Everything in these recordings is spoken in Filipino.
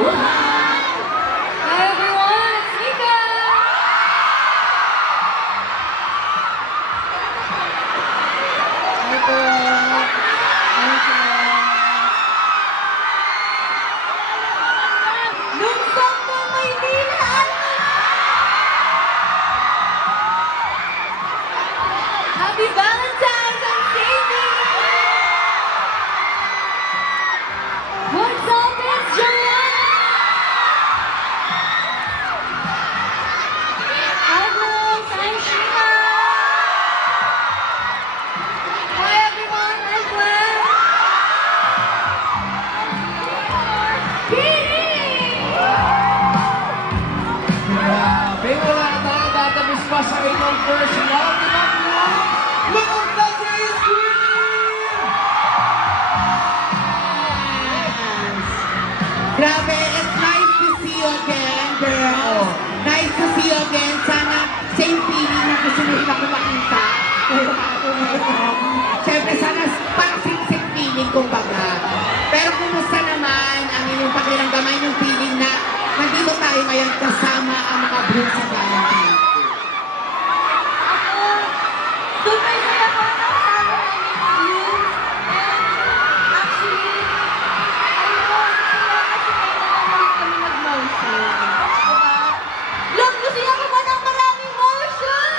Hi everyone, it's Mika! Hi girl! Hi girl! Lunsang po Maynila! Happy Valentine's! I'm Stacey! What's up, it's Joanna! Hi girls, I'm Sheena! Hi everyone, I'm Glenn! Grabe, wala na tayo databis pa sa inyong first love. Look at that is Grabe, it's nice to see you again, girls. Nice to see you again. Sana same feeling na gusto nyo ako makita. Siyempre, sana parang same feeling, kumbaga. Pero kumusta naman ang inyong pakiramdaman, yung feeling na nandito tayo ngayon kasama ang mga Blue sa Valentine's Day. Super saya po na kasama namin yung and actually, ayun, sila kasi may nanawalit kami nag-motion. Diba? Look, gusto niya ko ba ng maraming motion?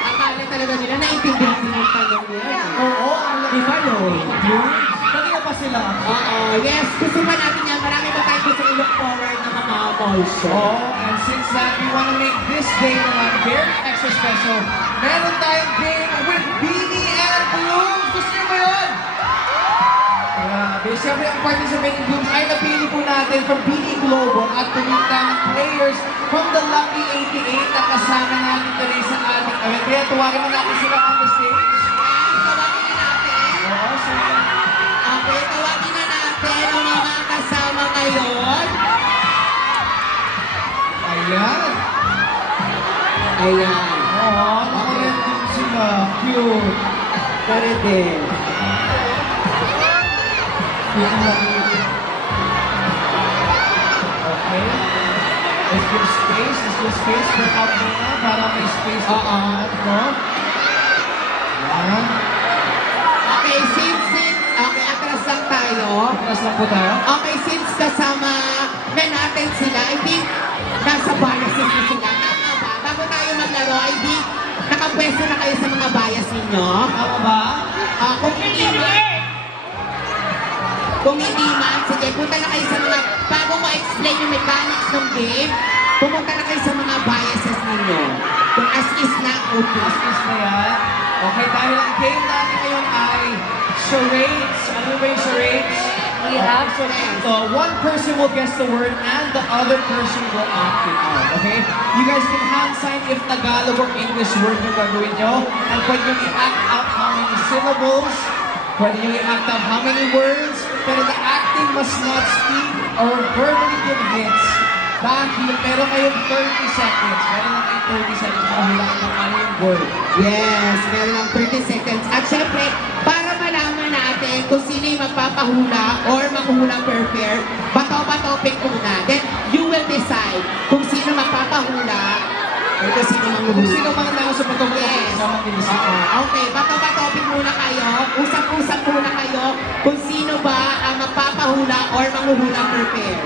Akala talaga nila, naintindihan nila yung tanong nila. Oo, ang laki ba yun? Kanina pa sila. Oo, yes. Gusto pa natin yan. Marami ba tayo gusto i-look forward na mga mall show? Oh, and since that we want to make this day naman very extra special, meron tayong game with Beanie and Blooms. Gusto niyo ba yun? Grabe. Siyempre ang participating Blooms ay napili po natin from Beanie Global at tumintang players from the Lucky 88 na kasama natin today sa ating event. Kaya tuwagin na natin sila on the stage. Tawagin na natin. Oo, so Okay, tawagin na natin ang mga kasama ngayon. ayan. Ayan. Oo, nakulit din sila. Cute. Kare din. Cute na okay. Let's give space. Let's give space for out muna para may space na lahat, no? Yan. Okay, since, okay, atras lang tayo. Atras lang po tayo. Okay, since kasama na natin sila, I think nasa biases na sila. Tama ba? Bago tayo maglaro, I think nakapwesto na kayo sa mga bias ninyo. Tama ba? Kung hindi man, sige, punta na kayo sa mga, bago ko explain yung mechanics ng game, pumunta na kayo sa mga biases ninyo. Kung as is na, okay. As is na yan. Okay, dahil ang game natin ngayon ay charades. Ano ba yung charades? We have So, one person will guess the word and the other person will act it out, okay? You guys can hand sign if Tagalog or English word yung gagawin nyo. And pwede nyo i-act out how many syllables, pwede nyo i-act out how many words, pero the acting must not speak or verbally give hints. Dahil meron kayong 30 seconds. Meron lang kayong 30 seconds para hulaan ng ano yung word. Yes, meron lang 30 seconds. At syempre, para malaman natin kung sino yung magpapahula or maghula per pair, bato-topic muna. Then, you will decide kung sino magpapahula or kung sino Kung manghuhula. sino man ang sa patong Yes. kasama din sa Okay, bato-topic muna kayo. Usap-usap muna kayo kung sino ba ang magpapahula or manghuhula per pair.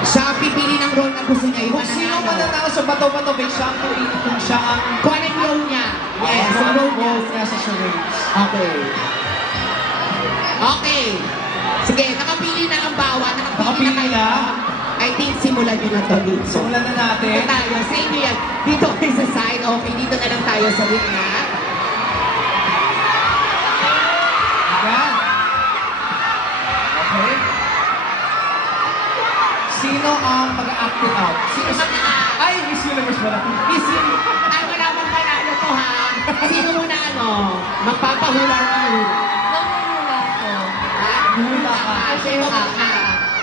Siya pipili ng role na gusto niya. Yung Kung sino man mananalo. nanalo sa bato-bato, may siya ang piliin kung siya ang Kung ano yung role niya. Yes, kung yung anong role niya. role niya sa charades. Okay. Okay. Sige, nakapili na ang bawat. Nakapili kayo. na? I think simulan nyo na to dito. Simulan na natin. Dito tayo. Sa inyo yan. Dito kayo sa side. Okay, dito na lang tayo sa gitna. Yan. Okay. Sino ang mag-act it out? Sino sa... Ay, Miss Universe pala. Miss Uni- Ay, wala mang panalo to ha. Sino muna magpapahula or manghula? Nangunula ako. Ha? Hula ka. Sino ka?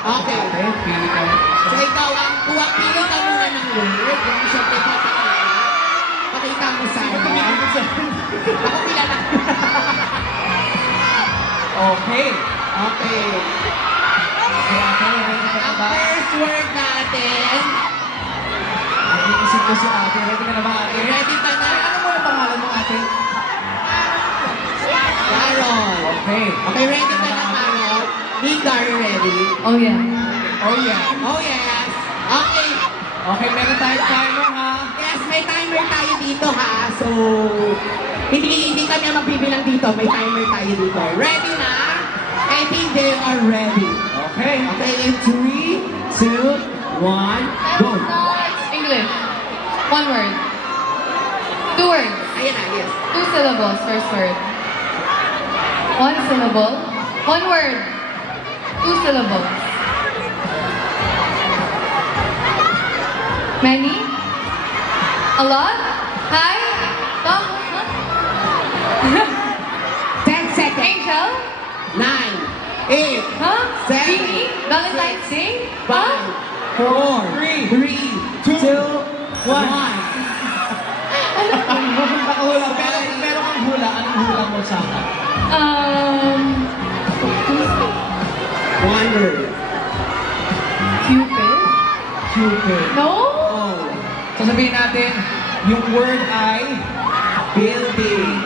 Okay. Okay, pili ka. So ikaw ang pili ka muna ng word. Kung siyempre pakita mo sa akin. Ako kilala. Okay. Okay. Okay, ate, ready ka na Ang ba? first word natin, Nag-iisip ko si ate. Ready ka na ba, ate? ready ka na? Ay, ano mo na pangalan mo, ate? Carol. Okay. Okay, ready ka na, Carol? Nika, are you ready? Oh yeah. Oh, yeah. Oh, yes. Okay. Okay, meron tayong timer, ha? Yes, may timer tayo dito, ha? So, hindi kami ang magbibilang dito. May timer tayo dito. Ready na? I think they are ready. Okay. Okay, in 3, 2, 1, go. English. One word. Two words. Ayan na, yes. Two syllables, first word. One syllable. One word. Two syllables. Many? A lot? Hi? Huh? 10 seconds. Angel? 9, 8, Huh? Seven. Beanie? Valentine's Day? 5, Huh? 4, Three, 3, 2, 1. Nakahula. Pero meron kang hula. Anong hula mo sa akin? One word. Cupid? Cupid. No? Oh. Sasabihin natin, yung word ay Building.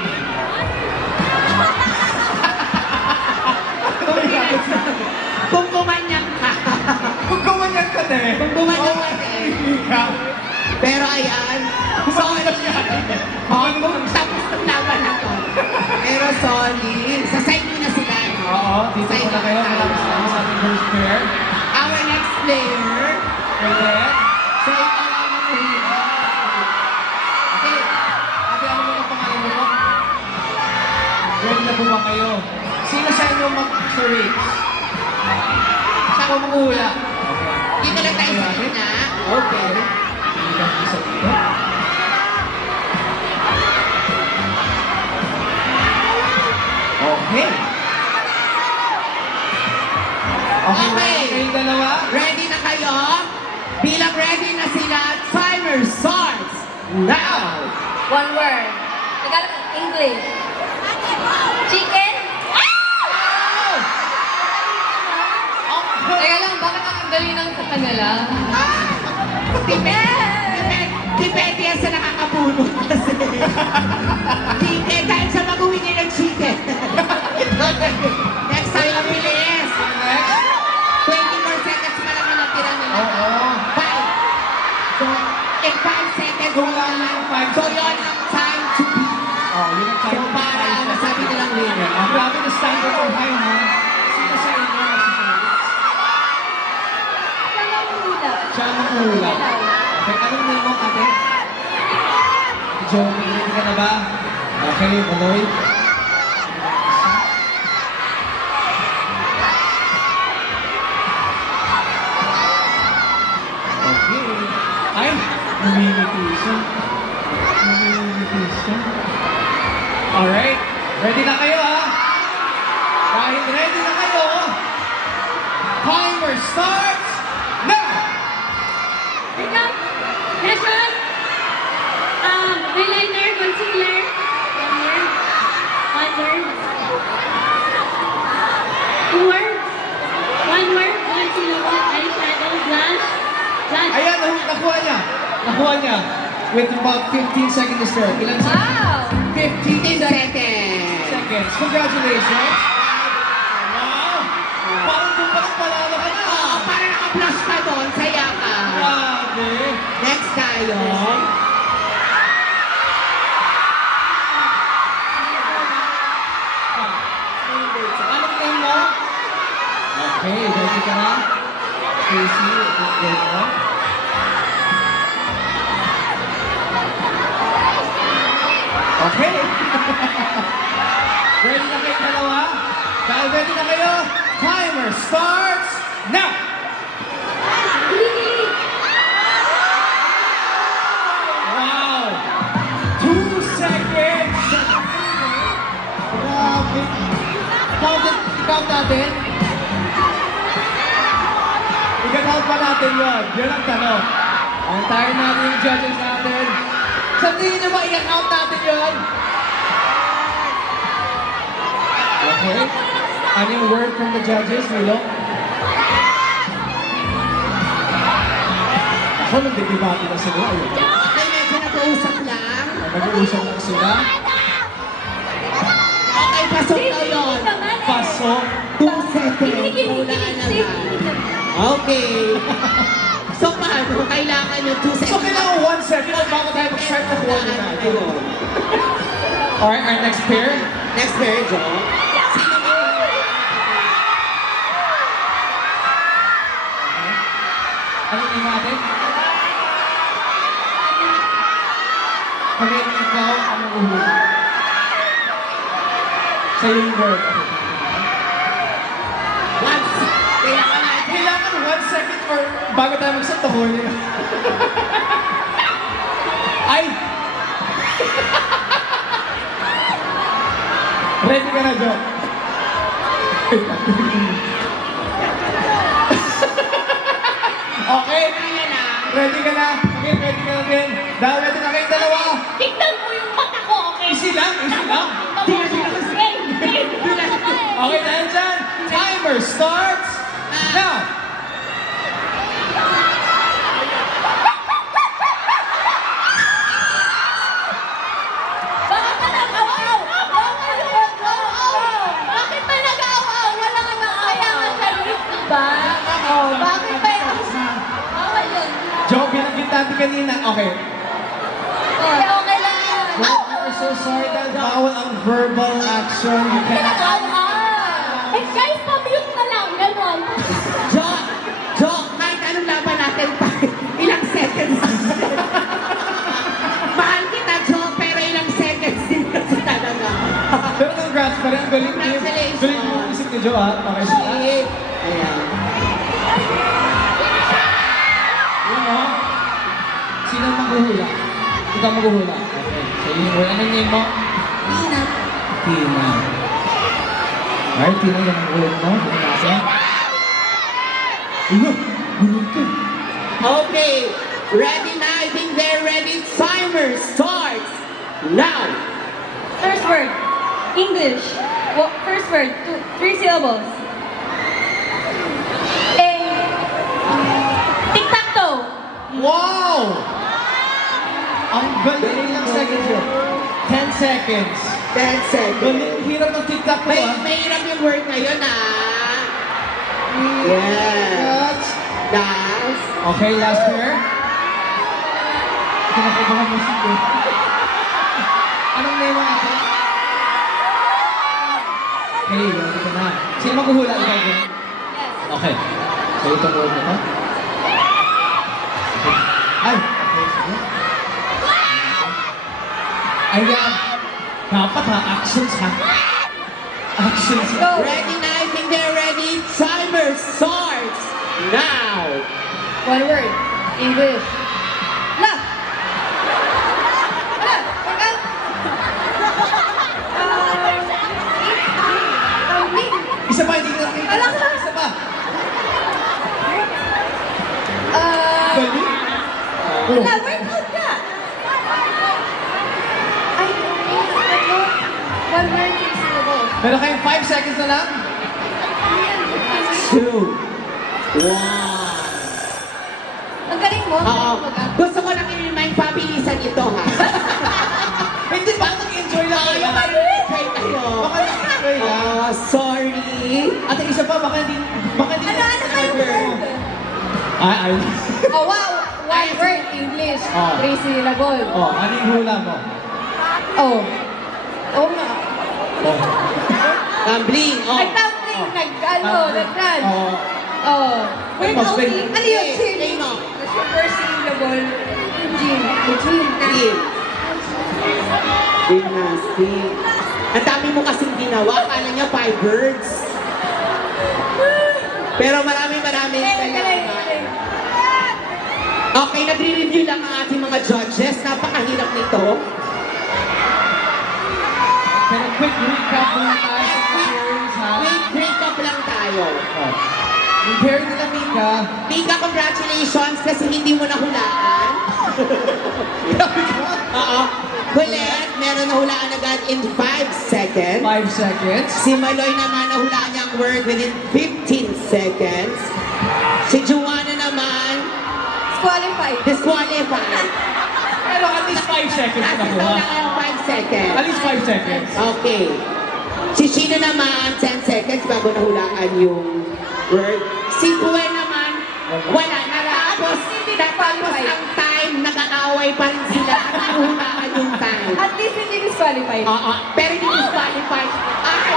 Kung kumanyak ka. Kung gumanyan ka din. Kung gumanyan ka din. Ikaw. Pero ayan, sorry. Kung tapos ng laban na to. Pero sorry. Sa side mo na sila, no? Oo, dito Side muna kayo. tayo. Malapit na sa ating first pair. Our next player. Pwede. So, ikaw ang mamuhula. Okay. Ate, ano mo ang pangalan mo? Ready na po ba kayo? Sino sa inyo mag-surrey? Ako manghula. Okay. Dito na tayo sa na. Okay. Hindi ka isa dito. Okay. Okay, Okay. ready kayong dalawa? Ready na kayo? Bilang ready na sila, timer starts now! One word. Tagalog, English. Chicken? Teka lang, bakit ang dali lang sa kanila? Depende yan sa nakakapuno kasi. Chicken, dahil sa mag-uwi ng chicken. Next time, ang bilis. Next. 20 more seconds pa lang ang tira nila. Oo. 5. So, in 5 seconds, Kulang lang 5 so yun ang time to beat. Oh, yun ang So, time. para masabi nilang winner. Ang grabe na standard or high, ha? Sino sa inyo magsusurrey? Siya lang muna. Siya ang manghula. Okay, anong name mo, ate? Joey, ready ka na ba? Okay, Maloy. Okay. Ay, namimiti siya. Namimiti siya. Alright, ready na kayo, ha? Dahil ready na kayo, timer starts now! Ikaw, Lesson, eyeliner, concealer, one word. Two words, one word, one syllable, eyeshadow, blush, Ayan, nakuha niya. Nakuha niya. With about 15 seconds to start. Ilan seconds? Wow! 15 seconds. Seconds. Congratulations. Wow! Parang doon pa palalo ka na. Oo, para naka-blush ka doon, saya ka. Grabe. Next tayo. Anong name mo? Okay, ready ka na? Casey, ready na? Okay. Ready na kayo dalawa? Dahil ready na kayo, timer starts now! Wow! 2 seconds! Grabe! Count natin? I-count pa natin yun. Yun ang tanong. Ang tayo natin yung judges natin. Sa tingin nyo ba i-count natin yun? Okay. Ano yung word from the judges, Milo? Ako, nagdidebate na sila. Ayun. Okay, medyo nag-uusap lang. Nag-uusap lang sila. Okay, pasok daw yun. Pasok. 2 seconds. Hulaan na lang. Okay. So, paano? Kailangan yung 2 seconds. So, kailangan 1 second bago tayo mag-start na kuha na. Ayun. Alright, our next pair. Next pair, Jo. Sino ba? Ano yung natin? Kami, ikaw, ang uhuli. Sa yung word. Once. Kailangan natin. Kailangan 1 second or bago tayo mag-start na kuha na. Ay! Ready ka na, Jo? Okay? Ready ka na? Okay, ready ka na din. Dahil ready na kayong dalawa. Tignan mo yung mata ko, okay? Easy lang, easy lang. Okay, dahil dyan, timer starts now. Bakit ka nag-awaw? Bakit ba nag-awaw? Wala ka nang kayangan sa lift, diba? Oh, bakit ba yung... Bawal yun. Joe, binanggit natin kanina. Okay. Okay, okay lang yun. I'm so sorry dahil bawal ang verbal action. You cannot... Eh, guys, pa-mute na lang, ganon. Jo, Jo, kahit anong laban natin pa, ilang seconds. Mahal kita, Jo, pero ilang seconds din kasi talaga. Pero congrats pa rin. Ang galing niyo. Congratulations. Galing mo yung isip ni Joe, ha? Okay, sila. Shit. Ayan. Yun, no? Sino ang maghuhula? Ikaw maghuhula. Okay. So, yun yung word. Anong name mo? Tina. Tina. Alright, Tina, yan ang word mo. Tingnan natin. Ulo, gulong ka. Okay, ready na? I think they're ready. Timer starts now. First word, English. First word, 3 syllables. Tic-tac-toe. Wow! Ang galing ilang seconds yun. 10 seconds. 10 seconds. Galing, hirap ng TikTok ko, May, ah. mahirap yung word na yun, ah. Yes. Last. Okay, last pair. Kinakabahan mo si Joe. Anong name mo ate? Okay, ready ka na. Sino maghuhula? Ikaw din? Okay. So, itong word na to? Okay. Ay! Okay, sige. Ayan. Dapat ha, actions ha. Actions. Go. Ready na? I think they're ready. Timer starts now. One word, English. La. La. Wag out. Isa pa, hindi ka nakita. Alam ka. Isa pa. Galing. Oh. La, workout ka. Ay, ano? One word, 3 syllables. Meron kayong 5 seconds na lang. 2, 1. Ang galing mo. Oo. Mag-out. Gusto ko lang i-remind, pabilisan ito, ha? Hindi ba? Nag-enjoy lang kayo. Try kayo. Baka nag-enjoy lang. Sorry. At ang isa pa, baka hindi Ano ba yung word? Ay. Oh, wow. One word, English. Oh. 3 syllables. Oh, ano yung hula mo? Oh. Oh nga. Oh. Gambling. Oh. Nag-tumbling, nag-run. Oh. Oh. Word Mas only. galing. Ano yun? Game. Cheerleading. Game. Super syllable. Gym. Gym. Gym. Gymnastic. Ang dami mo kasing ginawa. Kala niya 5 words. Pero maraming salamat. Okay, nagre-review lang ang ating mga judges. Napakahirap nito. Pero quick recap muna tayo sa pairings, ha? Quick recap lang tayo. Oh. Yung pair nila, Mika. Mika, congratulations kasi hindi mo nahulaan. Oo. Colette, Soltero nahulaan agad in 5 seconds. 5 seconds. Si Maloy naman nahulaan niya ang word within 15 seconds. Si Juana naman, Disqualified. disqualified. Pero at least 5 seconds na Kasi nakuha. nahulaan ang 5 seconds. At least 5 seconds. Okay. Si Sheena naman, 10 seconds bago nahulaan yung word. Si Gwen naman, wala na. Tapos ang time, nag-aaway pa rin sila at nahulaan yung time. At least hindi disqualified. Oo, pero hindi disqualified. Ay!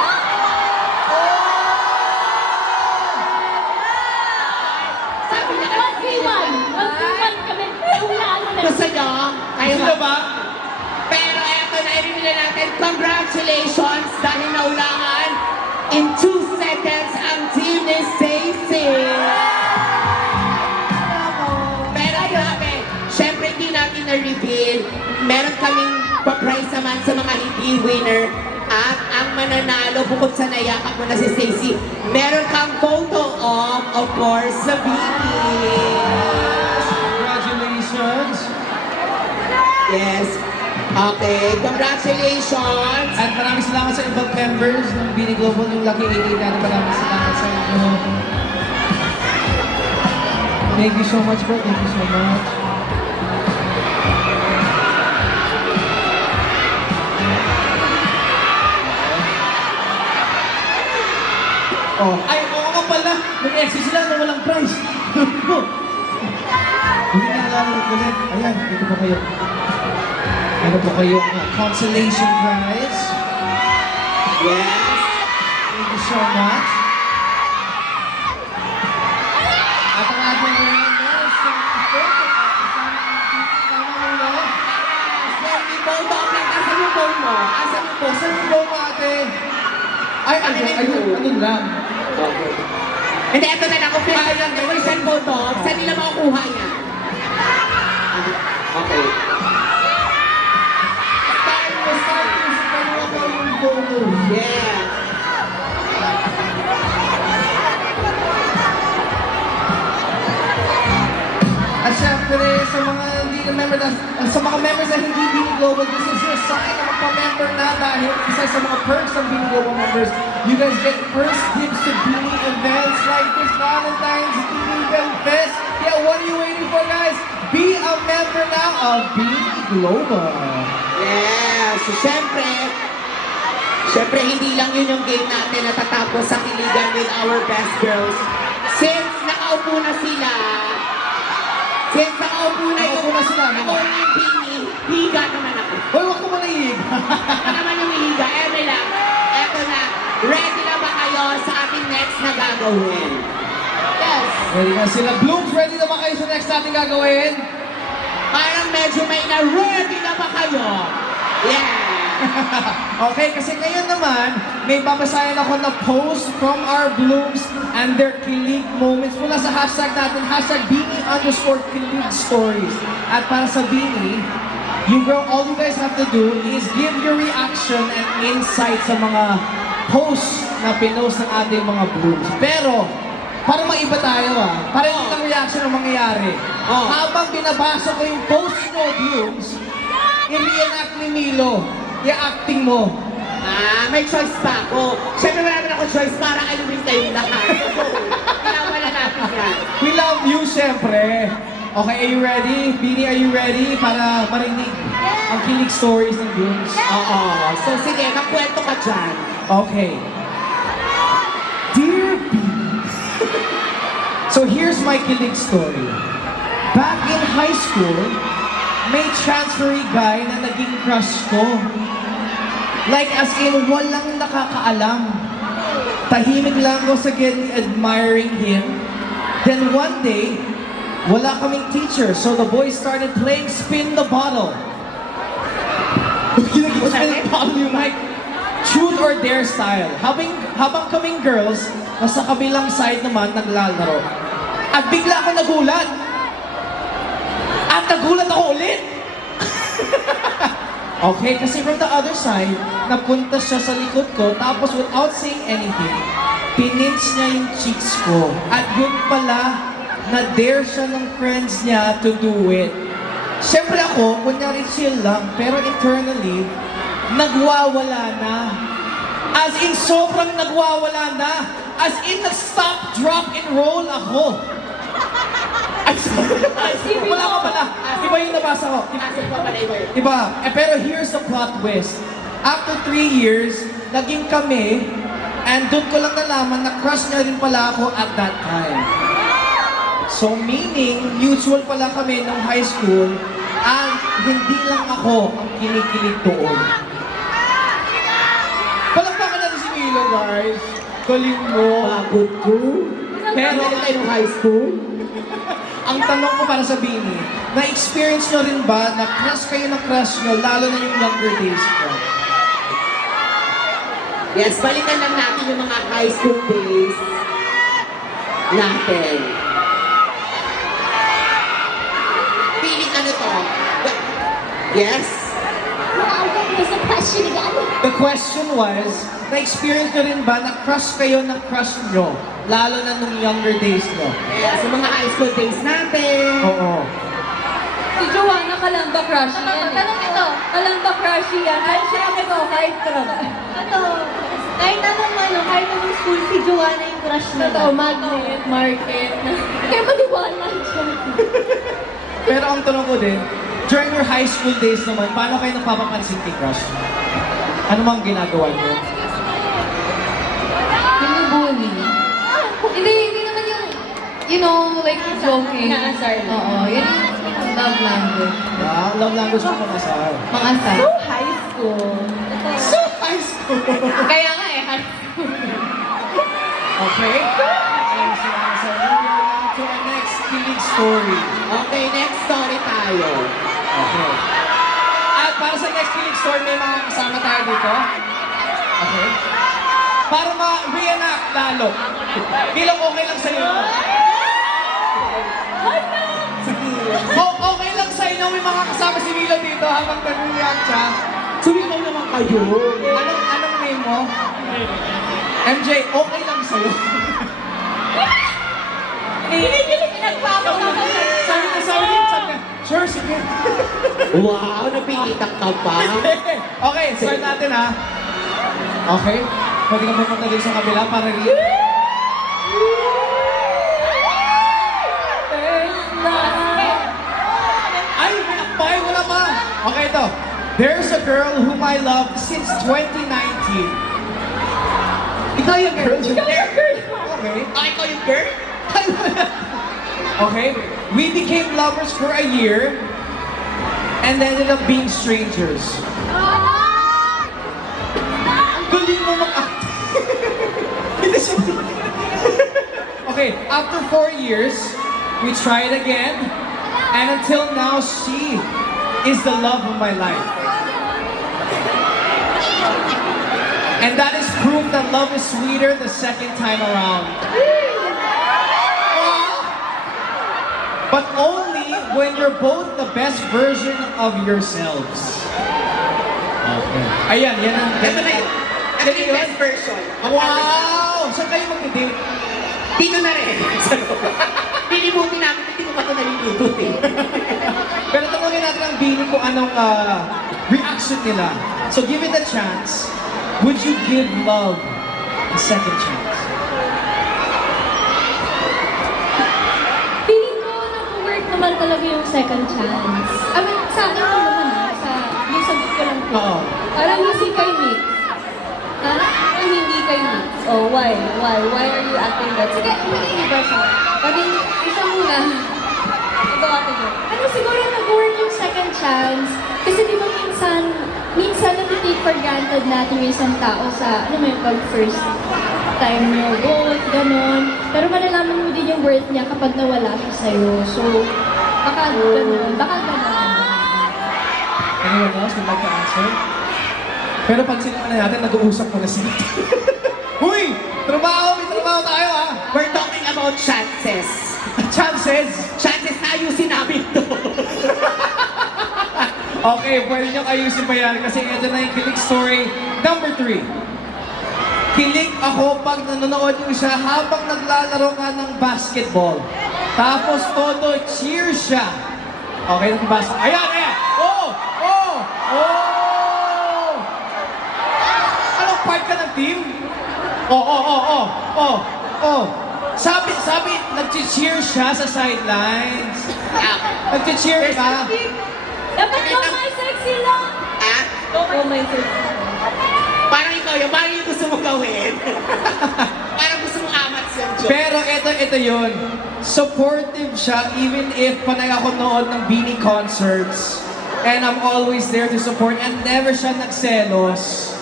Sabi niya, 1v1. 1v1 kami. Nahulaan mo na. gusto nyo? Kayo Sino ba? Pero eto na i-reveal na natin, congratulations dahil naulangan in 2 seconds ang team ni Stacey. Pero grabe, syempre hindi natin na-reveal. Meron kaming pa-prize naman sa mga hindi winner. At ang mananalo, bukod sa nayakap mo na si Stacey, meron kang photo of course, sa Congratulations. Yes. Okay, congratulations. At maraming salamat sa ibang members ng Bini Global, yung Lucky 88 natin. Maraming salamat sa inyo. Thank you so much, bro. Thank you so much. Oh, ay, oo nga pala. Nag-exit sila na walang prize. Hindi naalala ko ulit. Ayan, dito po kayo. Ano po kayo? Consolation prize. Yes. Thank you so much. At ang ating winners sa photo. Kasama mo na. Yes, may photo okay. Asan yung phone mo? Asan yung phone? Saan yung photo ate? Ay, ayun lang. Hindi, ito na lang. Official photo. Saan nila makukuha yan? Okay. Dalawa pa yung photo. Yeah. At syempre, sa mga hindi na member sa mga members na hindi Bini Global, this is your sign na magpa-member na dahil isa sa mga perks ng Bini Global members, you guys get first dibs to Bini events like this Valentine's Bini Event Fest. Yeah, what are you waiting for, guys? Be a member now of Bini Global. Yeah. So, syempre, hindi lang yun yung game natin natatapos sa kiligan with our best girls. Since nakaupo na sila, Nakaupo na sila, ako yung Bini, higa naman ako. Hoy, wag ko muna ihig. Ako naman yung higa. Eme lang. Eto na. Ready na ba kayo sa ating next na gagawin? Yes. Ready na sila. Blooms, ready na ba kayo sa next natin gagawin? Parang medyo may na-ready na ba kayo? Yeah. Okay, kasi ngayon naman, may babasahin ako na post from our Blooms and their kilig moments mula sa hashtag natin, hashtag Bini_kilig stories. At para sa Bini, all you guys have to do is give your reaction and insight sa mga posts na pinost ng ating mga Blooms. Pero, para maiba tayo para hindi lang reaction ang mangyayari. Oh. Habang binabasa ko yung post mo, Blooms, i-reenact ni Milo. I-acting mo. May choice pa ako. Siyempre wala naman ako choice para alumin kayong lahat. Kailangan na natin yan. We love you, syempre. Okay, are you ready? Bini, are you ready para marinig ang kilig stories ng Blooms? Oo. So sige, magkwento ka dyan. Okay. Dear Bini, so here's my kilig story. Back in high school, may transferee guy na naging crush ko. Like as in, walang nakakaalam. Tahimik lang ako sa getting admiring him. Then one day, wala kaming teacher, so the boys started playing Spin the Bottle. Spin the Bottle yung like Truth or Dare style. Habang kaming girls, nasa kabilang side naman naglalaro. At bigla ako nagulat. At nagulat ako ulit. Okay, kasi from the other side, napunta siya sa likod ko, tapos without saying anything, pinins niya yung cheeks ko. At yun pala, na-dare siya ng friends niya to do it. Siyempre ako, kunyari chill lang, pero internally, nagwawala na. As in, sobrang nagwawala na. As in, nag-stop, drop, and roll ako. Ay, wala ka pala. Iba yung nabasa ko. Asip pa pala iba yun. Diba? Pero here's the plot twist. After 3 years, naging kami, and doon ko lang nalaman na crush niya rin pala ako at that time. So meaning, mutual pala kami nung high school, and hindi lang ako ang kinikilig doon. Palakpakan natin si Milo, guys. Galing mo. Pagod ko. Pero, Pero tayo nung high school. ang tanong ko para sa Bini, na-experience nyo rin ba na crush kayo ng crush nyo, lalo na yung younger days nyo? Yes, balikan lang natin yung mga high school days natin. Feeling ano to? Yes? Sa question again. The question was, na-experience nyo rin ba na crush kayo ng crush nyo, lalo na nung younger days nyo? Yes, yung mga high school days natin. Oo. Si Joanna Kalamba crush yan. Tanong ito. Kalamba crush yan. Ay, syempre ko, kahit traba. Ito. Kahit anong kahit anong school, si Joanna yung crush nila. Ito, magnet, market. Kaya maliwala siya. Pero ang tanong ko din, during your high school days naman, paano kayo nagpapapansin kay crush? Ano mang ginagawa nyo? Binubuli. Hindi naman yung, you know, like joking. Inaasar. Oo, yun yung love language. Ah, love language mo pangasar. Mga asar. So high school. So high school! Kaya nga high school. Okay? And sinabi sa inyo, we're now to our next kilig story. Okay, next story tayo. Okay. At para sa next kilig story, may mga kasama tayo dito. Okay? Para ma-reenact lalo. Bilang okay lang sa'yo. Okay lang sa'yo na may mga kasama si Milo dito habang nag-react siya. Sumigaw naman kayo. Anong name mo? MJ, okay lang sa'yo. Sabi ka. Sure, sige. Wow, napilitak ka pa. Okay, start natin ha. Okay? Pwede ka pupunta din sa kabila para Ay, may akbay, wala pa. Okay, ito. There's a girl whom I love since 2019. Ikaw yung girl. Okay. Ah, ikaw yung girl? Okay, we became lovers for a year and ended up being strangers. Galing mo mag-act. Hindi siya. Okay, after 4 years, we tried again, and until now, she is the love of my life. And that is proof that love is sweeter the second time around. But only when you're both the best version of yourselves. Okay. Ayan, yan ang... Ito na yun. Ito yung best version. Wow! Saan kayo mag-date? Dito na rin. Pilibutin namin, hindi ko pa ito nalilibot eh. Pero tanongin natin ang Bini kung anong reaction nila. So give it a chance. Would you give love a second chance? Feeling ko nag-work naman talaga yung second chance. I mean, sa akin lang naman yung sagot ko lang po. Oo. Parang hindi kay Nick. Parang hindi kay Nick. Oh, why? Why are you acting that? Sige, pwede iba siya. Pwede isa muna. Ito ate ko. Ano siguro nag-work yung second chance? Kasi di ba minsan nati-take for granted natin yung isang tao sa, ano mo yung pag first time nyo, both, ganon. Pero malalaman mo din yung worth niya kapag nawala siya sa'yo. So, baka ganon. Anyone else would like to answer? Pero pag sinabi natin, nag-uusap ko na sila. Huy! May trabaho tayo ha! We're talking about chances. Chances! Chances na ayusin namin to. Okay, pwede nyo ayusin pa yan kasi ito na yung kilig story number 3. Kilig ako pag nanonood nyo siya habang naglalaro ka ng basketball. Tapos todo cheer siya. Okay, nag-basketball. Ayan! Oh! team? Oh. Sabi, nag-cheer siya sa sidelines. Nag-cheer ka. Dapat go my sexy lang. Ah, Go my sexy. parang ikaw yun, parang yung gusto mo gawin. Parang gusto mong amat yung joke. Pero ito yun. Supportive siya even if panay ako nood ng Beanie concerts. And I'm always there to support and never siya nagselos.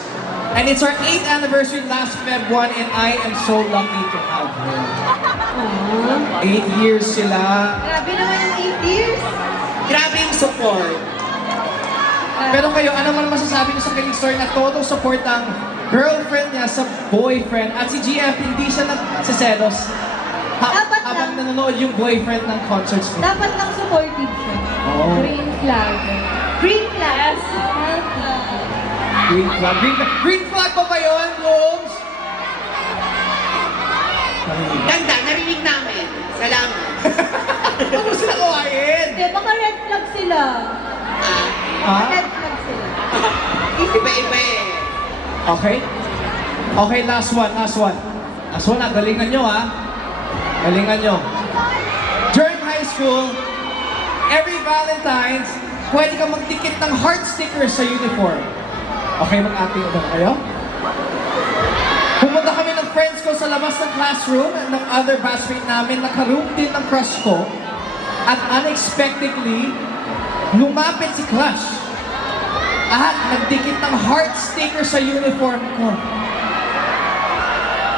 And it's our 8th anniversary last Feb 1 and I am so lucky to have her. 8 years sila. Grabe naman yung 8 years. Grabe yung support. Pero kayo, ano man masasabi niyo sa Kilig Story na todo support ang girlfriend niya sa boyfriend at si GF hindi siya nagsiselos Dapat habang lang. nanonood yung boyfriend ng concerts niya. Dapat lang supportive siya. Oh. Green flag. Green flag. Green flag. Green flag pa ba yun, Rose? Ganda, narinig namin. Salamat. Ano sila kawain? Hindi, baka red flag sila. Ah, Ha? Red flag sila. iba-iba eh. Okay? Okay, last one. Last one, galingan nyo ha. Galingan nyo. During high school, every Valentine's, pwede ka magdikit ng heart stickers sa uniform. Okay, mag-acting ba kayo? Pumunta kami ng friends ko sa labas ng classroom ng other batchmate namin, nakaroom din ng crush ko. At unexpectedly, lumapit si crush. At nagdikit ng heart sticker sa uniform ko.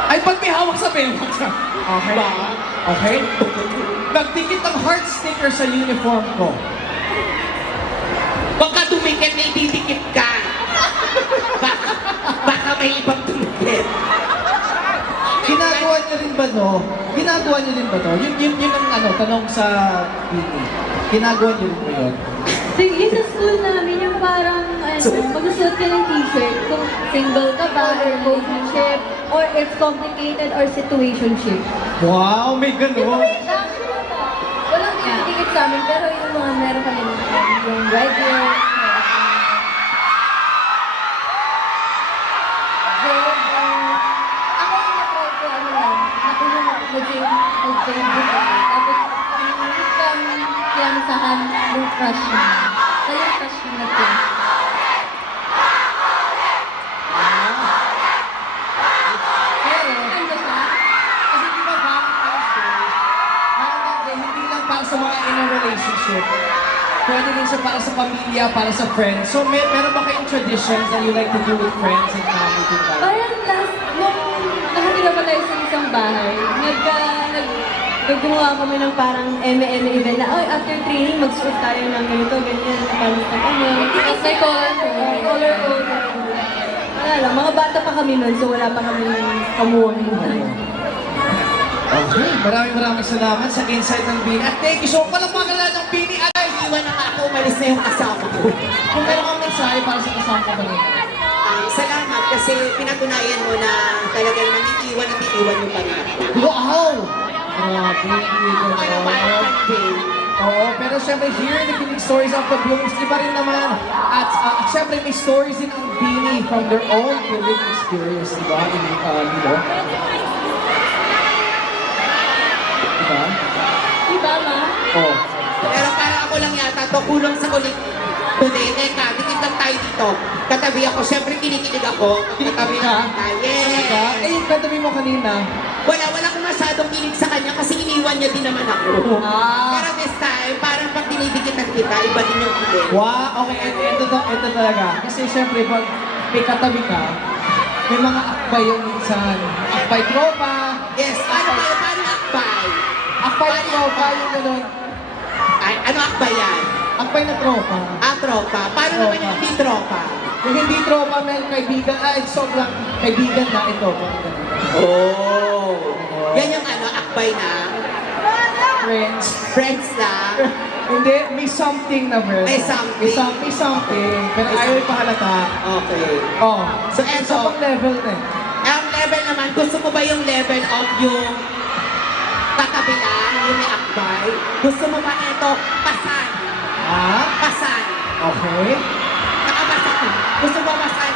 Ay, pag may hawak sa bewak siya. Okay? Okay? Nagdikit ng heart sticker sa uniform ko. Baka dumikit na itidikit ka. Baka may ibang dumikit. Ginagawa niyo rin ba to? Ginagawa niyo rin ba to? Yun ang tanong sa Bini. Ginagawa niyo rin ba yun? Sige, sa school namin, yung parang, magsusuot ka ng t-shirt kung single ka ba, or relationship, or it's complicated, or situationship. Wow, may ganun. Walang dikit sa amin, pero yung mga meron kami yung regular. Then, ako yung na-try ko, ano lang, natulong ako mag-Facebook ako. Tapos, piyansahan yung crush niya. So, yung crush niya na to. Pero, Ano siya? kasi di ba Valentine's Day, hindi lang para sa mga in a relationship. Pwede din siya para sa pamilya, para sa friends. So, meron ba kayong traditions that you like to do with friends and family din ba? Parang last, nung nakatira pa tayo sa isang bahay, naggumawa kami ng parang M&M event na, oh, after training, magsuot tayo ng ganito, ganyan, parang sa kanya. Tapos may color code. Wala lang, mga bata pa kami nun, so wala pa kami kamuhay. Okay, maraming salamat sa insight ng Bini. At thank you so much. Palakpakan lang ng Bini. Ay, Iwan na nga ako, umalis na yung kasama ko. kung meron kang mensahe para sa kasama ko ba rin? Salamat kasi pinatunayan mo na talaga naman iiwan at iiwan mo pa nga ako. Wow! Grabe, Ano parang day. Oo, pero syempre here in the Kilig Stories of the Blooms, iba rin naman. At syempre may stories din ang Bini from their own Kilig experience, di ba? Nilo? Diba? Diba, ma? Oh. Pero parang ako lang yata to, kulong sa kulit. Today, teka, dikit lang tayo dito. Katabi ako, syempre kinikilig ako. Katabi ka? na Diba? Eh, katabi mo kanina. Wala akong masyadong kilig sa kanya kasi iniwan niya din naman ako. Pero this time, parang pag dinidikitan kita, iba din yung kilig. Wow, okay, ito talaga. Kasi syempre, pag may katabi ka, may mga akbay yun minsan. Akbay tropa. Yes, paano akbay? Akbay tropa, yung gano'n. Ay, ano akbay yan? Akbay na tropa. Tropa. Paano naman yung hindi tropa? Yung hindi tropa, may kaibigan, sobrang kaibigan na ito. Oh. Yan yung akbay na. Friends. Friends na. Hindi, may something na friends. May something. May something. Pero ayaw ipahalata. Okay. Oh. So, Sa eto. pang level na eh. Ang level naman, gusto mo ba yung level of yung katabi lang, yung may akbay? Gusto mo ba ito, pasan? Ah? Pasan. Okay. Nakabasan. Gusto mo pasan?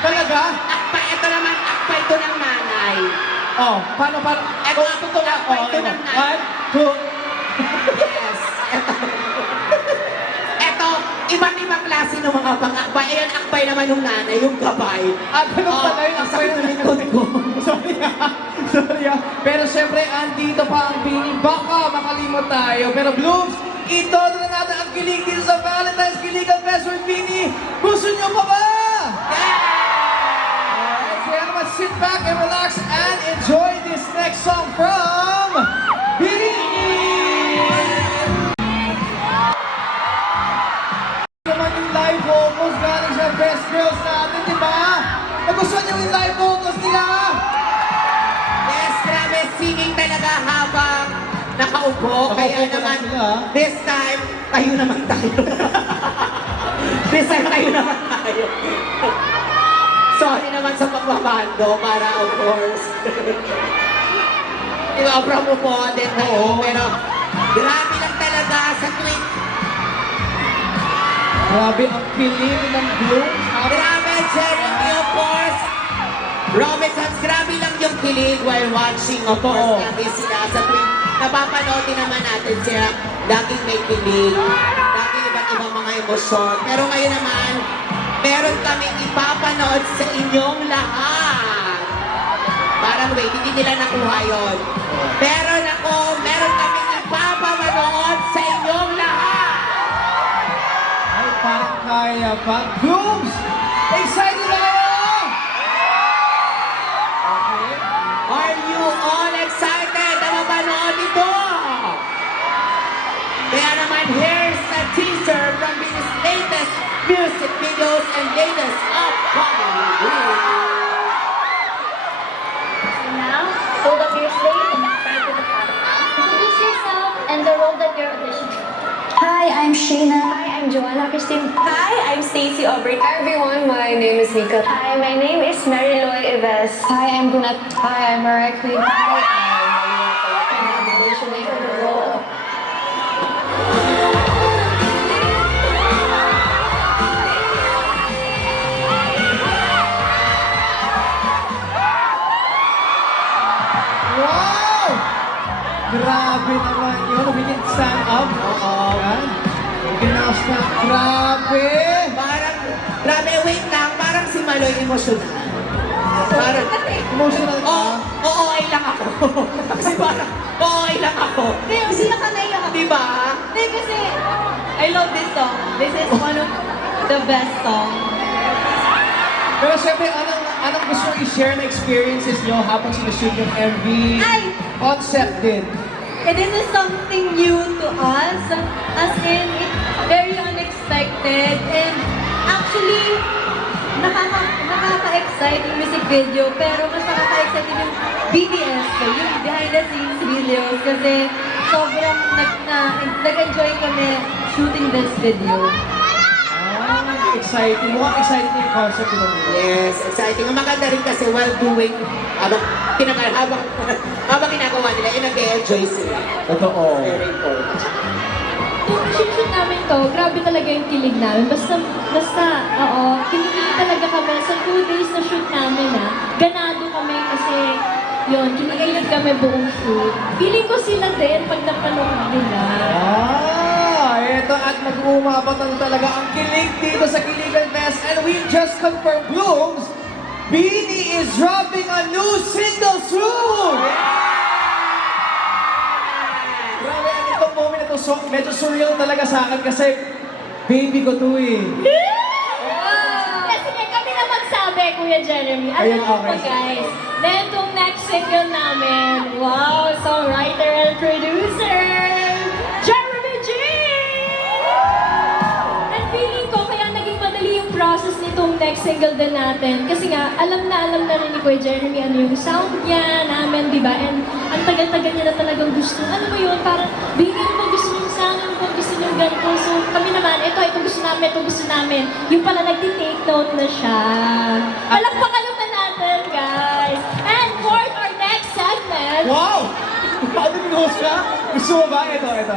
Talaga? Akbay, ito Ito naman, akpay to ng nanay. Oh, paano? Ito nga po itong akpay to ng nanay. One, two. Yes. Ito, iba't ibang klase ng mga pang-akbay. Ayan, akbay naman ng nanay, yung gabay. Ganun pala yung ang akbay sakit ng ng likod ko. Sorry ah. Pero syempre, andito pa ang Bini. Baka makalimot tayo. Pero Blooms, ito na natin ang kilig dito sa Valentine's Kiligan Fest with Bini. Gusto nyo pa ba? Alright, kaya naman sit back and relax and enjoy this next song from Bini! Naman yung live vocals galing sa best girls natin, di ba? Nagustuhan niyo yung live vocals nila? Yes, grabe, singing talaga habang nakaupo. Nakaupo Kaya pa lang naman, sila. this time, tayo naman tayo. This time, tayo naman tayo. Sorry naman sa pagmamando para, of course. Iba-from po din tayo. Pero, grabe lang talaga sa tweet. Grabe ang kilig ng Blooms. Grabe, Jeremy, of course. Robinsons, grabe lang yung kilig while watching, of course, natin sila sa tuwing napapanood din naman natin sila. Laging may kilig, laging iba't ibang mga emosyon. Pero ngayon naman, meron kaming ipapanood sa inyong lahat. Parang wait, hindi nila nakuha yun. Meron kaming ipapanood sa inyong lahat. Ay, parang kaya pa. Blooms! Excited na kayo? Okay. Are you all excited na mapanood ito? Kaya naman, here's a teaser from Bini's latest music videos and latest upcoming release. Now, hold up your slate and start with the part. Introduce yourself and the role that you're auditioning. Hi, I'm Shayna. Hi, I'm Joanna Christine. Hi, I'm Stacey Aubrey. Hi everyone, my name is Nika. Hi, my name is Mary Loy Ives. Hi, I'm Gunat. Hi, I'm Mariah Queen. Hi, I'm auditioning for the role of Wow! Grabe naman yun. We can stand up. Yan. We can now stand. Grabe! Grabe, wait lang, parang si Maloy emotional. Parang, Emotional ka? oo, ay lang ako. Kasi parang, oo, ay lang ako. Hindi, kasi nakanaya ako. Diba? Hindi, kasi I love this song. This is one of the best songs. Pero syempre, anong gusto nyo i-share na experiences nyo habang sinushoot yung MV? Ay! Concept din. And this is something new to us. As in, it's very unexpected. And actually, nakaka-excite yung music video. Pero mas nakaka-excite yung BTS, so yung behind the scenes videos. Kasi sobrang nag-enjoy kami shooting this video. Exciting. Mukhang exciting yung concept, di ba? Yes, exciting. Ang maganda rin kasi while doing, habang ginagawa nila, nag-enjoy sila. Totoo. Very important. Nung shoot namin to, grabe talaga yung kilig namin. Basta, kinikilig talaga kami. Sa 2 days na shoot namin ganado kami kasi kinikilig kami buong shoot. Feeling ko sila din pag napanood nila. Eto at mag-uumabot na talaga ang kilig dito sa Kiligan Fest. And we just confirmed, Blooms, Bini is dropping a new single soon! Grabe, ang itong moment na to, medyo surreal talaga sa akin kasi baby ko to eh. Kasi kami na magsabi, Kuya Jeremy. Ayun, Ano okay. po guys? Then, itong next single namin, wow, songwriter and producer, Jeremy G! And feeling ko, kaya naging madali yung process nitong next single din natin. Kasi nga, alam na rin ni Kuya Jeremy ano yung sound niya namin, di ba? And ang tagal-tagal niya na talagang gusto. Ano mo yun? Parang, bigyan mo gusto niyo yung sound, ano ba gusto niyo yung ganito. So, kami naman, ito gusto namin. Yung pala nagti-take note na siya. Palakpakan naman natin, guys. And for our next segment, Wow! Paano yung host ka? Gusto mo ba? Ito. Ito.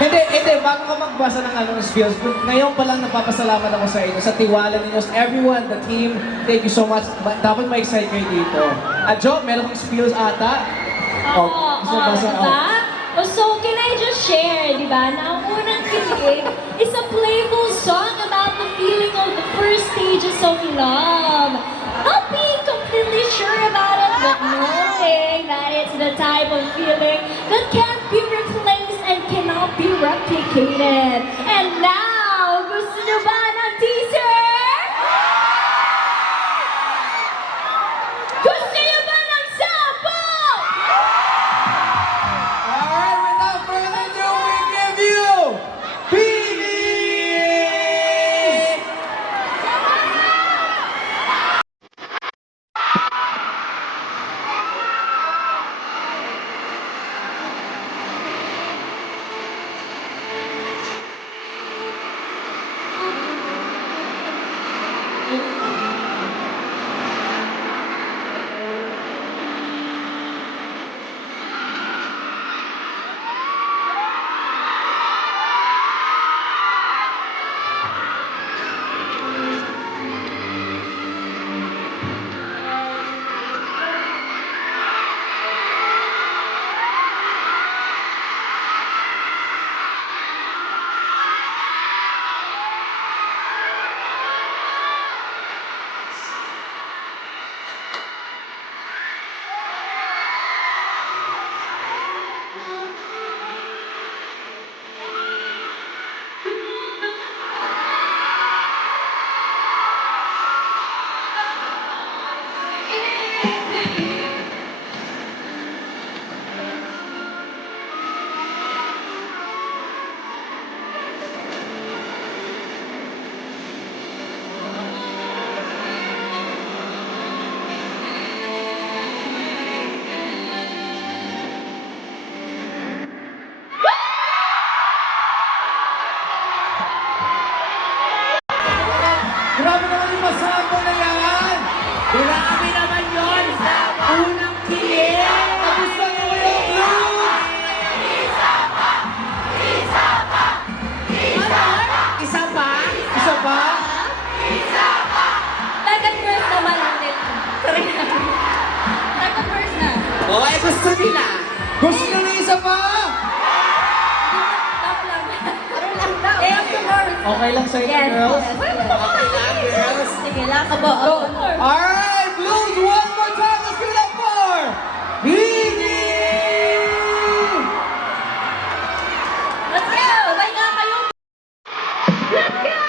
Hindi, bago ka magbasa ng spills, ngayon pa lang napapasalamat ako sa inyo, sa tiwala ninyo, everyone, the team, thank you so much. Dapat ma-excite kayo dito. Jo, meron kang spills ata? Gusto mo basa? Diba? So, can I just share, di ba, na ang unang kilig is a playful song about the feeling of the first stages of love. Not being completely sure about it, but knowing that it's the type of feeling that can't be replaced and cannot be replicated. And now, gusto nyo ba ng teaser? Gusto nyo ba ng sample? Alright, without further ado, we give you PD! Grabe naman yung masako na yan! Grabe naman yun sa unang kilig! Kamusta nyo kayo, Blue? Isa pa? Isa pa? Second verse naman natin. Second verse na. Oo, gusto nila. Gusto nyo na isa pa? Stop lang. Lang daw. After verse. Okay lang sa inyo, Yes. girls? Okay lang, girls. Sige lang, kabuo. Alright, Blues, one more time. Let's give it up for PD! Let's go! Sabay nga kayo! Let's go!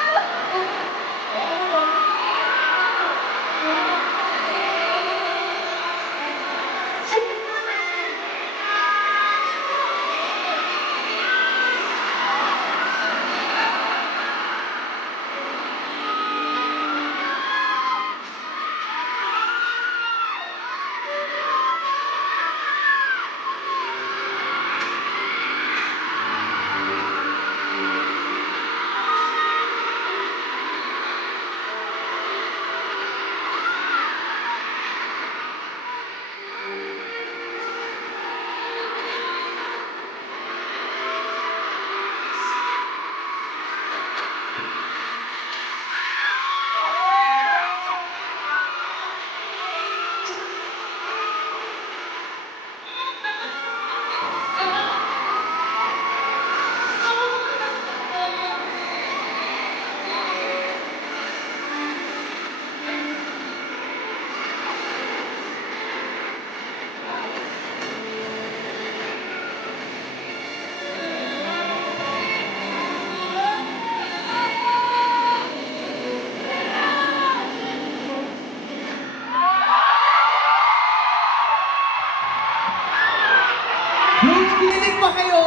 Blues, kinilig pa kayo?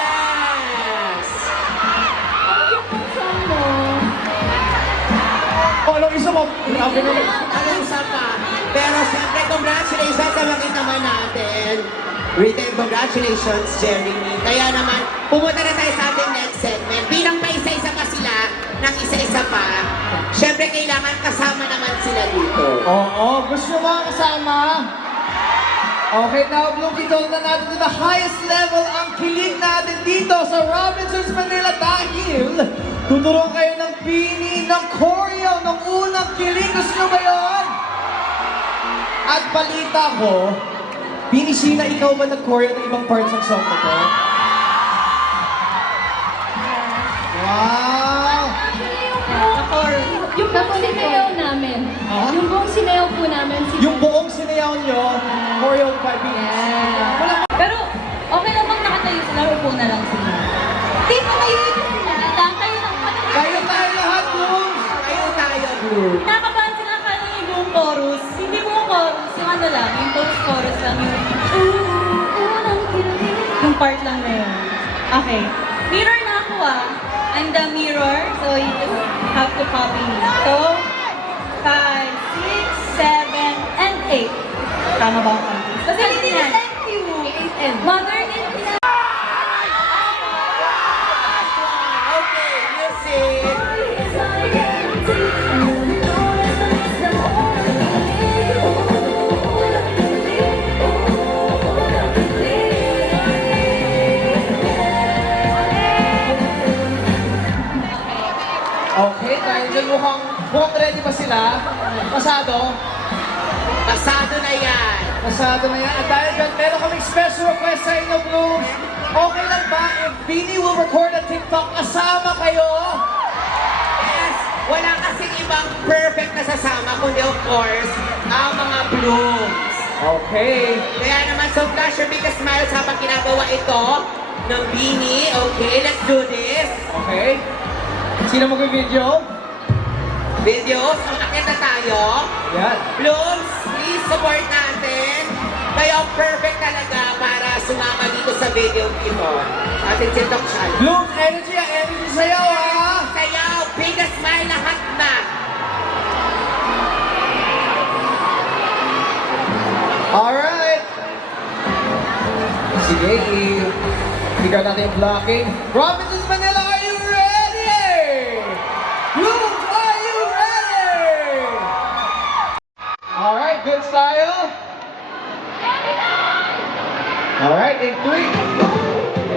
Yes! Ang cute ng song mo. Anong isa mo? Grabe naman. Ano isa pa? Pero syempre, congratulations sa mga naman natin. Written congratulations, Jeremy. Kaya naman, pumunta na tayo sa ating next segment. Bilang pa isa-isa pa sila, ng isa-isa pa, syempre kailangan kasama naman sila dito. Oo, gusto mo ba kasama? Okay, now Bloom, ito na natin to the highest level ang kilig natin dito sa Robinsons Manila dahil tuturuan kayo ng Bini ng choreo ng unang kilig. Gusto nyo ba yun? At balita ko, Bini Sheena, ikaw ba nag-choreo ng ibang parts ng song na to? Wow! Yung buong sinayaw namin. Ha? Yung buong sinayaw po namin. Yung buong sinayaw nyo, choreo by Bini Sheena. Wala Pero, okay lang bang nakatayo sila o po na lang sila? Di ba kayo ito sila? Kayo lang pa naman. kayo tayo lahat, Bloom! Kayo tayo, Bloom. Nakabahan sila akala niyo yung buong chorus. Hindi buong chorus. Yung ano lang, yung chorus lang. Yung part lang na yun. Okay. Mirror na ako ah. I'm the mirror, so you just have to copy me. So, 5, 6, 7, and 8. Tama ba ang country? Kasi hindi na thank you. 8 and Mother din na. Okay, music. Okay, dahil dyan mukhang ready ba sila? Pasado? Pasado na yan. Pasado na yan. At dahil dyan, meron kaming special request sa inyo, Blooms. Okay lang ba if Bini will record a TikTok kasama kayo? Yes, wala kasing ibang perfect na sasama, kundi of course, ang mga Blooms. Okay. Kaya naman, so flash your biggest smiles habang ginagawa ito ng Bini. Okay, let's do this. Okay. Sino mag-video? Videos, umakit na tayo. Yan. Blooms, please support natin. Kayo ang perfect talaga para sumama dito sa video ito. Ating TikTok channel. Blooms, energy, energy sayaw, ha? Sayaw, biggest smile lahat na. Alright. Sige, bigyan natin yung blocking. Robinsons Manila, are you ready? Blooms, are you ready? Alright, good style. Alright, in 3.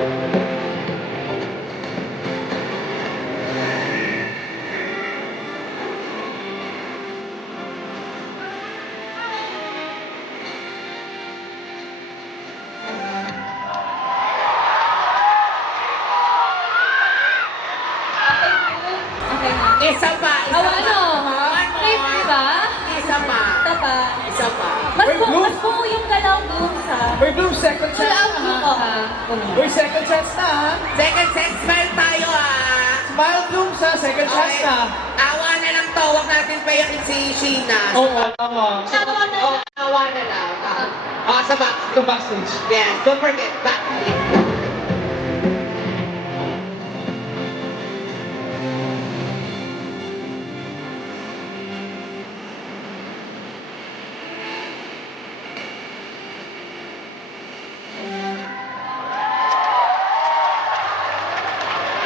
Okay na. Isa pa, isa Oh, pa. ano? One Safe, more. di ba? Isa pa. Tapa. Isa pa. Wait, Blue? Mas buo yung galaw doon sa... Wait, Blooms, second chance Wala na, ang ha? ha. Wait, second chance na, ha? Second sex smile tayo ah. Smile, Blooms, ha? Second chance Okay. na. Awa na lang to, huwag natin payakin si Sheena. Oo, tama. Oh, awa na lang. Sa back. Ito backstage. Yes, don't forget, back.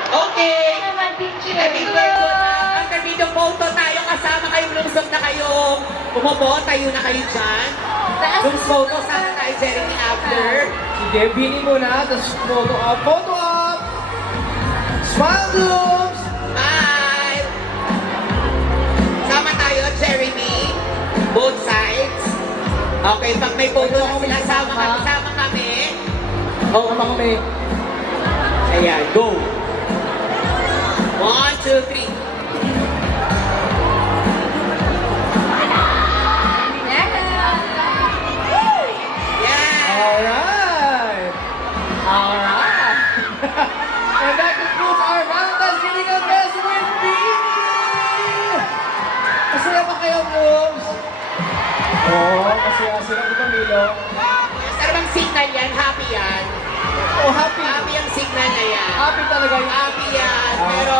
Okay. Naman, teacher. I think we're good na. Ang video photo tayo, kasama kayong lungsog na kayong umupo, tayo na kayo dyan. Lungsog photo, sana tayo Jeremy after. Sige, Bini muna, tapos photo up, photo up! Smile, Blooms! Bye! Sama tayo, Jeremy. Both sides. Okay, pag may photo na sila, sama kami. Oo, tama kami. Ayan, go. 1, 2, 3. Yeah! Alright! Alright! And that concludes our Valentine's Giving a Best with Bini! Masaya ba kayo, Blooms? Oo, masaya sila ni Camilo. Ano bang signal yan? Happy yan? Oh, happy! Happy ang signal na yan. Happy talaga yun. Happy yan. Pero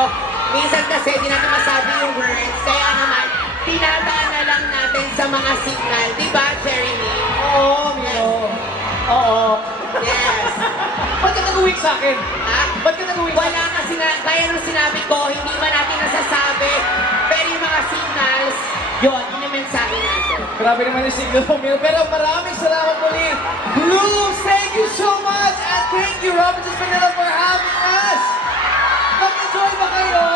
minsan kasi di natin masabi yung words. Kaya naman, tinadaan na lang natin sa mga signal. Di ba, Jeremy? Oo, Milo. Oo. Yes. Ba't ka nag-uwik sa akin? Ha? Ba't ka nag-uwik sa Wala kasi na, kaya nung sinabi ko, hindi ba natin nasasabi. Pero yung mga signals, yun, yun yung mensahe natin. Grabe naman yung signal mo, Mil. Pero maraming salamat muli. Blooms, thank you so much. And thank you, Robinsons Manila, for having us. Nag-enjoy ba kayo?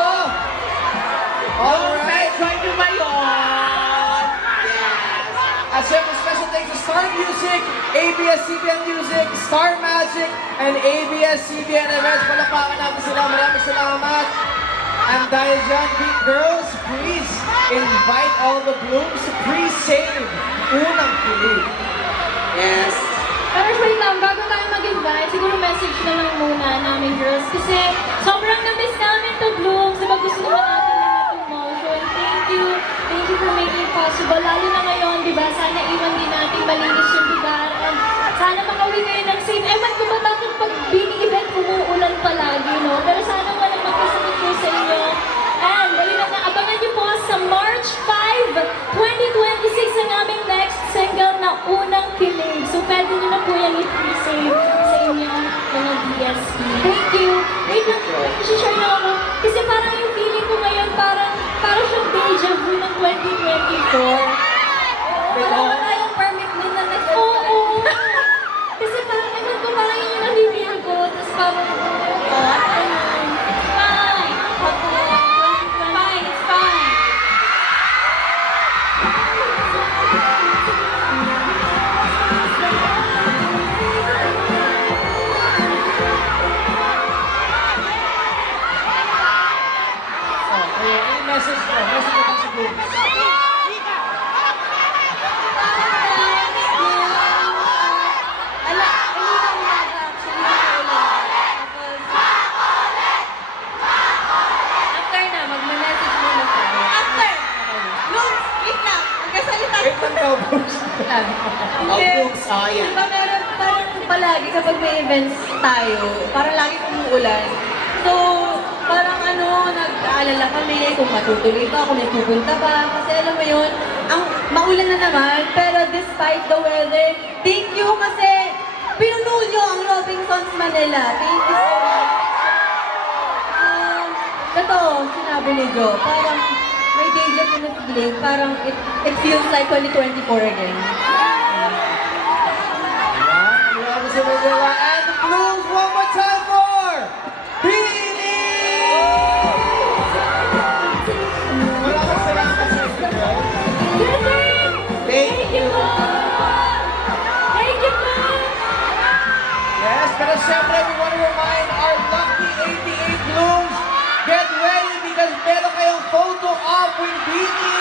Alright. Try nyo ba yun? Yes. At syempre, special thanks to Star Music, ABS-CBN Music, Star Magic, and ABS-CBN Events. Palakpakan natin sila. Maraming salamat. And dahil dyan, big girls, please invite all the Blooms to pre-save unang kilig. Yes. Pero wait lang, bago tayo mag-invite, siguro message na lang muna namin girls. Kasi sobrang na-miss namin to Bloom. Diba gusto naman natin lahat ng motion. Thank you. Thank you for making it possible. Lalo na ngayon, diba? Sana iwan din natin malinis yung lugar. And sana makauwi kayo ng safe. Ewan ko ba bakit pag bini-event umuulan palagi, no? Pero sana walang magkasakit po sa inyo. And ayun na nga, abangan niyo po sa March 5, 2026 ang aming next single na Unang Kilig. So pwede niyo na po yan i-pre-save sa inyong mga DSP. Thank you. Wait lang, share na ako. Kasi parang yung feeling ko ngayon, parang siyang deja vu ng 2024. Wala tayong permit din na Oo. Kasi parang, ewan ko, parang yun yung nalifeel ko. Tapos parang, fine. Fine, it's fine. Any message mo? Message mo sa Blooms. After na, magme-message muna tayo. After! Look, wait lang. Magkasalita Wait lang daw, Blooms. Oh, Blooms. Oh, yan. Diba meron parang palagi kapag may events tayo, parang lagi umuulan. So, parang nag-aalala kami kung matutuloy ba, kung may pupunta ba. Kasi alam mo yun, ang maulan na naman, pero despite the weather, thank you kasi pinuno nyo ang Robinsons Manila. Thank you so much. Ito, sinabi ni Jo, parang may deja vu na feeling, parang it feels like 2024 again. Robinsons Manila and the Blooms one more time for Pili! Maraming salamat sa inyo. Thank you. Thank you po! Yes, pero syempre we want to remind our lucky 88 Blooms, get ready because meron kayong photo op with Vicky!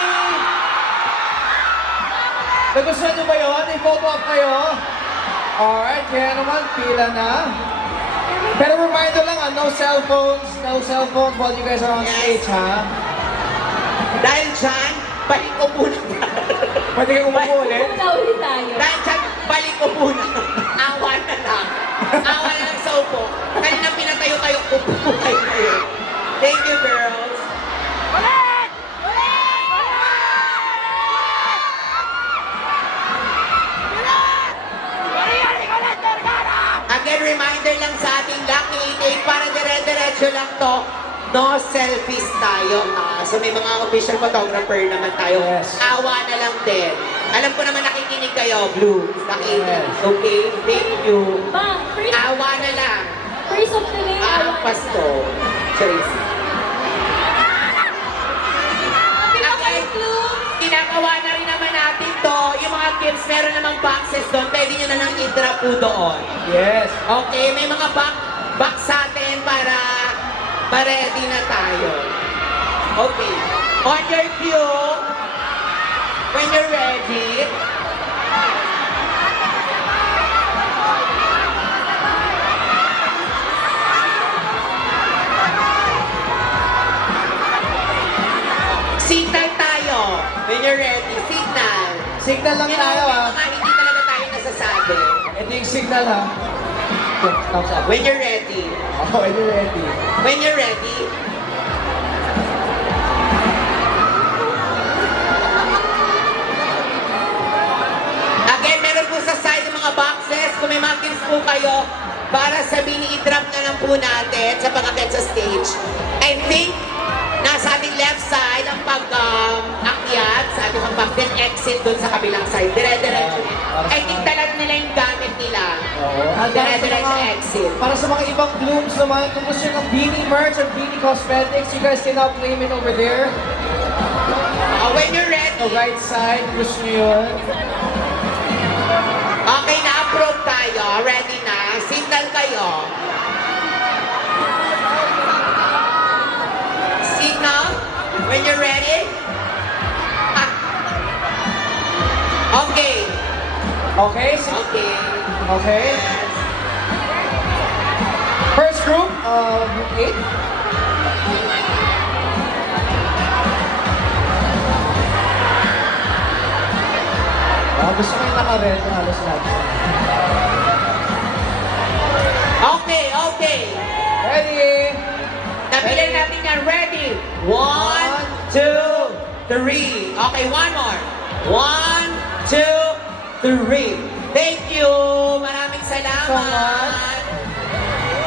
Nagustuhan nyo ba yun? May photo op kayo? Alright, kaya naman, pila na. Pero reminder lang, no cell phones while you guys are on stage, ha? Dahil dyan, balik ko muna. Pwede kayo umupo ulit? Naulit tayo. Dahil dyan, balik ko muna. Awa na lang. Awa na lang sa upo. Kanina pinatayo-tayo, upo kayo. Thank you, girls. Again, reminder lang sa ating Lucky 88 para dire-diretso lang to. No selfies tayo. So may mga official photographer naman tayo. Yes. Awa na lang din. Alam ko naman nakikinig kayo, Blue. Lucky 88. Yes. Okay? Thank you. Ma'am, Awa na lang. first of the day, Aampas to. Tracy. Again, ginagawa na rin naman natin to. Yung mga kids, meron namang boxes doon. Pwede nyo na lang i-drop po doon. Yes. Okay, may mga box sa atin para ready na tayo. Okay. On your cue, when you're ready, signal tayo. When you're ready, signal. Signal lang tayo, ha? Mga hindi talaga tayo nasasabi. Ito yung signal, ha? Thumbs up. When you're ready. Oh, when you're ready. When you're ready. Again, meron po sa side ng mga boxes. Kung may mga gifts po kayo, para sabihin i-drop na lang po natin sa pag-akit sa stage. I think nasa ating left side ang pag-akyat sa natin mag-box, then exit dun sa kabilang side. Dire-diretso. I think talaga nila yung gamit nila. Oo. And para sa Dire-diretso mga- exit. Para sa mga ibang blooms naman, kung gusto nyo ng Beanie merch or Beanie Cosmetics, you guys can now claim it over there. When you're ready. The right side, kung gusto nyo yun. Okay, na-approve tayo. Ready na. Signal kayo. Signal. When you're ready. Ah. Okay. Okay? Okay. Okay. First group of 8. Gusto ko yung naka-red na halos lahat. Okay, okay. Ready? Nabilan natin yan. Ready. 1, 2, 3. Okay, one more. 1, 2, 3. Thank you. Maraming salamat.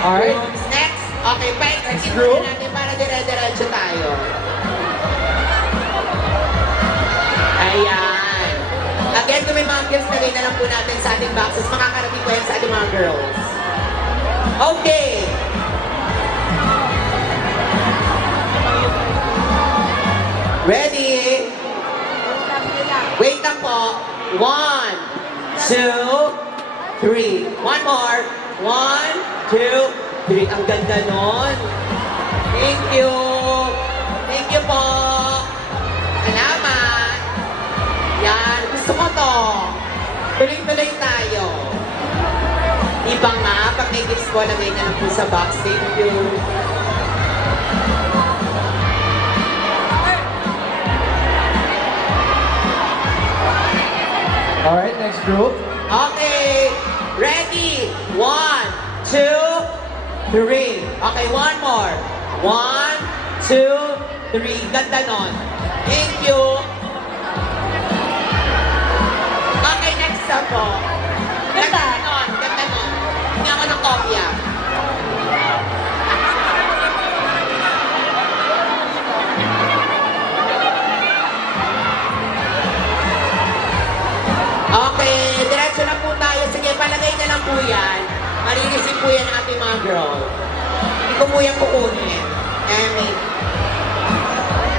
Alright. Next. Okay, pa-execute group. natin para dire-diretso tayo. Ayan. Again, kung may mga gifts, lagay na lang po natin sa ating boxes. Makakarating ko yan sa ating mga girls. Okay. Ready? Wait lang po. 1, 2, 3. One more. 1, 2, 3. Ang ganda nun. Thank you. Thank you po. Salamat. Yan. Gusto ko to. Tuloy-tuloy tayo. Iba nga, pag may gifts ko, lagay na lang po sa box. Thank you. Alright, next group. Okay. Ready? 1, 2, 3. Okay, one more. 1, 2, 3. Ganda nun. Thank you. Okay, next up po. Ganda nun. Ganda nun. Hindi ako ng kopya. Okay, diretso na po tayo. Sige, palagay na lang po yan. Marireceive po yan ng ating mga girl. Hindi ko po yan kukunin. Emmy.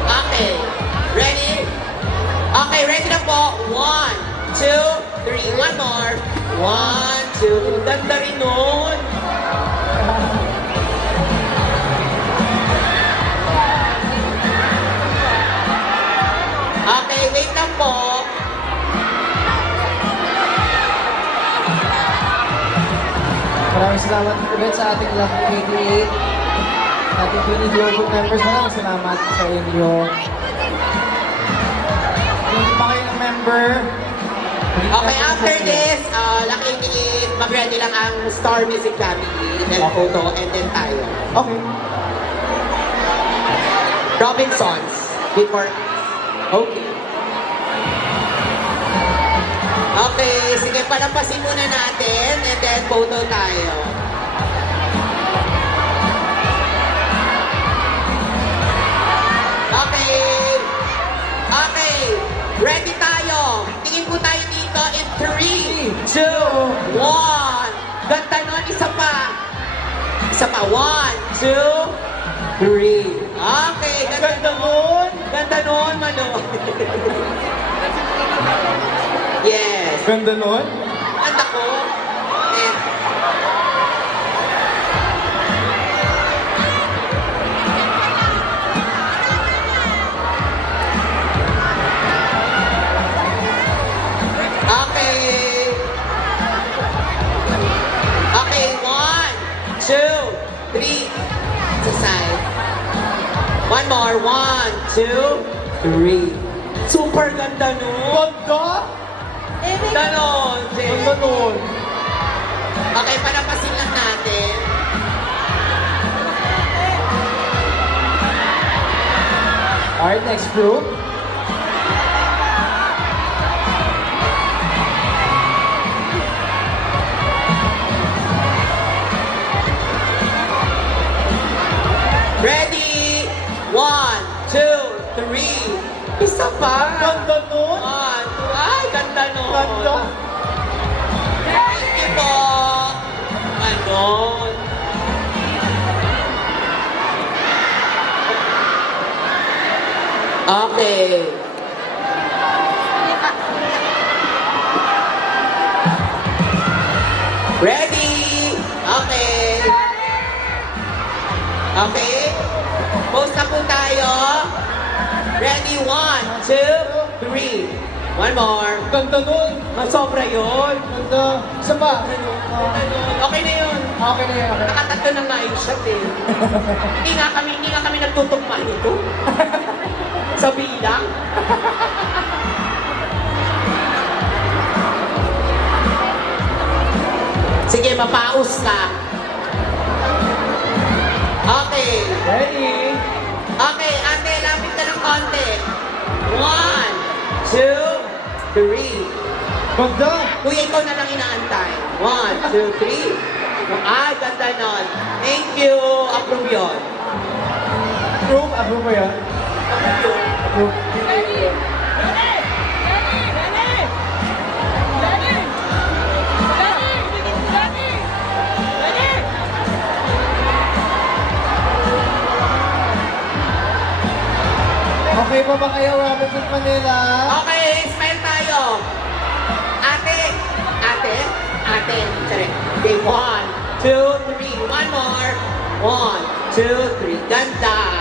Okay. Ready? Okay, ready na po. 1, 2, 3. One more. 1, 2. Ganda rin nun. Okay, wait lang po. Maraming salamat ulit sa ating Lucky 88. Ating Beanie Global members, maraming salamat sa inyo. Kung hindi pa kayo ng member, Okay, after this, Lucky 88, mag-ready lang ang Star Music Family, then photo, and then tayo. Okay. Robinsons, before, okay. Okay, sige, palampasin muna natin, and then photo tayo. Okay. Okay. Ready tayo. Tingin po tayo dito in 3, 2, 1. Ganda nun. Isa pa. Isa pa. 1, 2, 3. Okay. Ganda nun. Ganda nun, Mano. Yes. Ganda nun. Ganda ko. Eh. Okay. Okay, 1, 2, 3. Sa side. One more. 1, 2, 3. Super ganda nun. Ganda! Ganda nun. Ganda nun. Okay, palapasin lang natin. Alright, next group. Ready? 1, 2, 3. Isa pa. Ganda nun. One, two, ay, ganda nun. Ganda. Thank you po. Ganon. Okay. Ready? Okay. Okay? Post na po tayo. Ready? 1, 2, 3. One more. Ganda nun. Sobra yun. Ganda. Isa pa. Okay na yun. Okay na yan. Okay. Nakatatlo na nga yung shot eh. hindi nga kami nagtutugma nito. Sa bilang. Sige, mapaus ka. Okay. Ready? Okay, ate, lapit ka ng konti. 1, 2, 3. Ganda. Kuya, ikaw na lang inaantay. 1, 2, 3. Ay, ganda nun. Thank you. Approve yun. Approve? Approve ba yan? Approve. Okay pa ba kayo, Robert of Manila? Okay, smile tayo. Ate. Sorry. Okay, 1, 2, 3. One more. 1, 2, 3. Ganda.